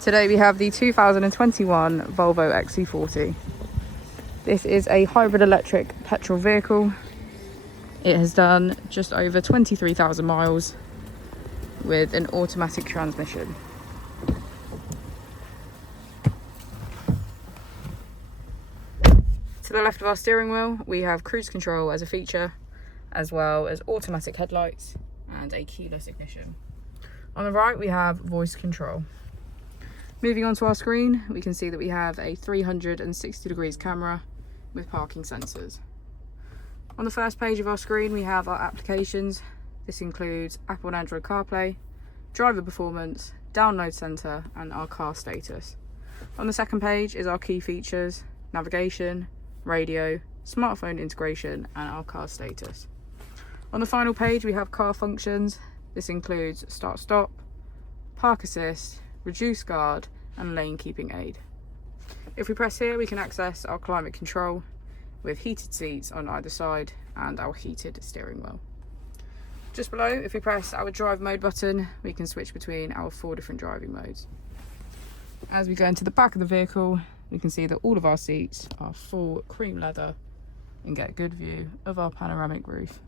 Today we have the 2021 Volvo XC40. This is a hybrid electric petrol vehicle. It has done just over 23,000 miles with an automatic transmission. To the left of our steering wheel, we have cruise control as a feature, as well as automatic headlights and a keyless ignition. On the right, we have voice control. Moving on to our screen, we can see that we have a 360 degrees camera with parking sensors. On the first page of our screen, we have our applications. This includes Apple and Android CarPlay, driver performance, download center, and our car status. On the second page is our key features, navigation, radio, smartphone integration, and our car status. On the final page, we have car functions. This includes start-stop, park assist, reduce guard, and lane keeping aid. If we press here, we can access our climate control with heated seats on either side and our heated steering wheel. Just below, if we press our drive mode button, we can switch between our 4 different driving modes. As we go into the back of the vehicle, we can see that all of our seats are full cream leather and get a good view of our panoramic roof.